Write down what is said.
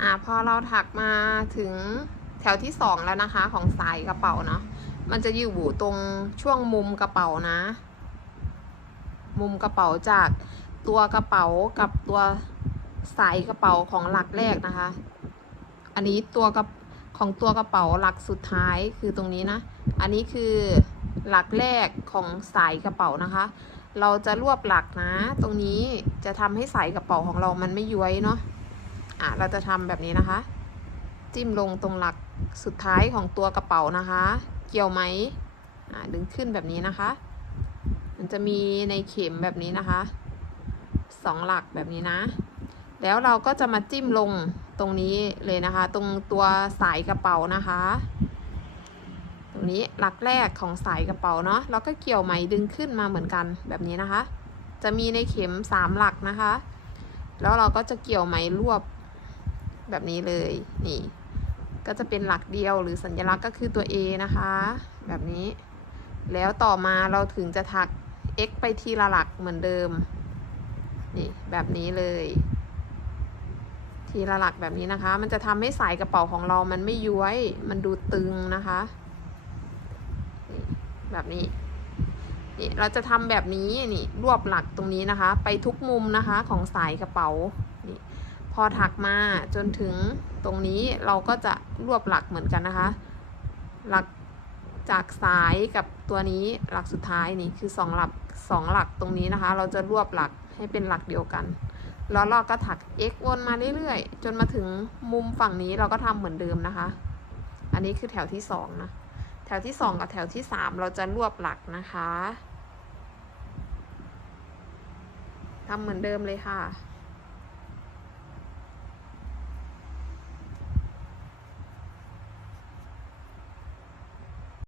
อ่าพอเราถักมาถึงแถวที่สองแล้วนะคะของสายกระเป๋าเนาะมันจะอยู่ตรงช่วงมุมกระเป๋านะ มุมกระเป๋าจากตัวกระเป๋ากับตัวสายกระเป๋าของหลักแรกนะคะ อันนี้ตัวกระของตัวกระเป๋าหลักสุดท้ายคือตรงนี้นะ อันนี้คือหลักแรกของสายกระเป๋านะคะ เราจะรวบหลักนะ ตรงนี้จะทำให้สายกระเป๋าของเรามันไม่ย้วยเนาะ อะเราจะทำแบบนี้นะคะ จิ้มลงตรงหลักสุดท้ายของตัวกระเป๋านะคะ เกี่ยวไหมอะดึงขึ้นแบบนี้นะคะ มันจะมีในเข็มแบบนี้นะคะสองหลักแบบนี้นะ แล้วเราก็จะมาจิ้มลงตรงนี้เลยนะคะ ตรงตัวสายกระเป๋านะคะ ตรงนี้หลักแรกของสายกระเป๋าเนาะแล้วก็เกี่ยวไหมดึงขึ้นมาเหมือนกันแบบนี้นะคะ จะมีในเข็มสามหลักนะคะ แล้วเราก็จะเกี่ยวไหมรวบ แบบนี้เลยนี่ ก็จะเป็นหลักเดียวหรือสัญลักษณ์ก็คือตัว A นะคะ แบบนี้ แล้วต่อมาเราถึงจะถัก x ไปทีละหลักเหมือนเดิม นี่แบบนี้เลย ทีละหลักแบบนี้นะคะ มันจะทำให้สายกระเป๋าของเรามันไม่ย้วย มันดูตึงนะคะแบบนี้นี่เราจะทำแบบนี้นี่รวบหลักตรงนี้นะคะ ไปทุกมุมนะคะของสายกระเป๋านี่ อถักมาจนถึงตรงนี้เราก็จะรวบหลักเหมือนกันนะคะ หลักจากสายกับตัวนี้หลักสุดท้ายนี่คือสองหลักสองหลักตรงนี้นะคะ เราจะรวบหลักให้เป็นหลักเดียวกัน แล้วเราก็ถัก x วนมาเรื่อยๆ จนมาถึงมุมฝั่งนี้เราก็ทำเหมือนเดิมนะคะ อันนี้คือแถวที่สองนะแถวที่สองกับแถวที่สามเราจะรวบหลักนะคะทำเหมือนเดิมเลยค่ะ